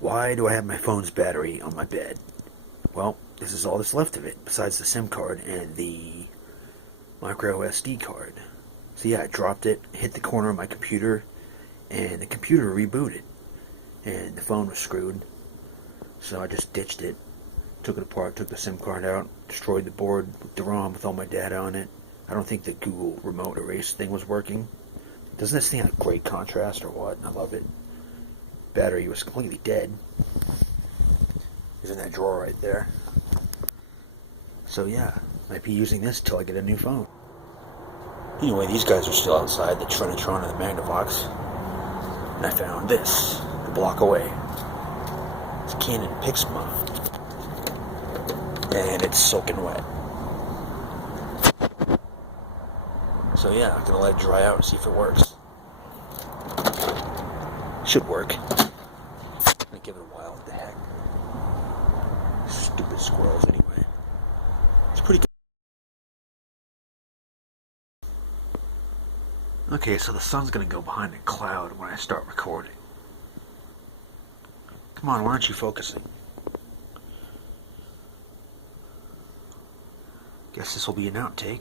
Why do I have my phone's battery on my bed? Well, this is all that's left of it, besides the SIM card and the micro SD card. So yeah, I dropped it, hit the corner of my computer, and the computer rebooted. And the phone was screwed. So I just ditched it, took it apart, took the SIM card out, destroyed the board with the ROM with all my data on it. I don't think the Google remote erase thing was working. Doesn't this thing have great contrast or what? I love it. Battery was completely dead. It's in that drawer right there. So yeah, might be using this till I get a new phone. Anyway, these guys are still outside, the Trinitron and the Magnavox. And I found this, a block away. It's Canon Pixma. And it's soaking wet. So yeah, I'm gonna let it dry out and see if it works. Should work. I'm gonna give it a while. What the heck? Stupid squirrels anyway. It's pretty good. Okay, so the sun's gonna go behind a cloud when I start recording. Come on, why aren't you focusing? Guess this will be an outtake.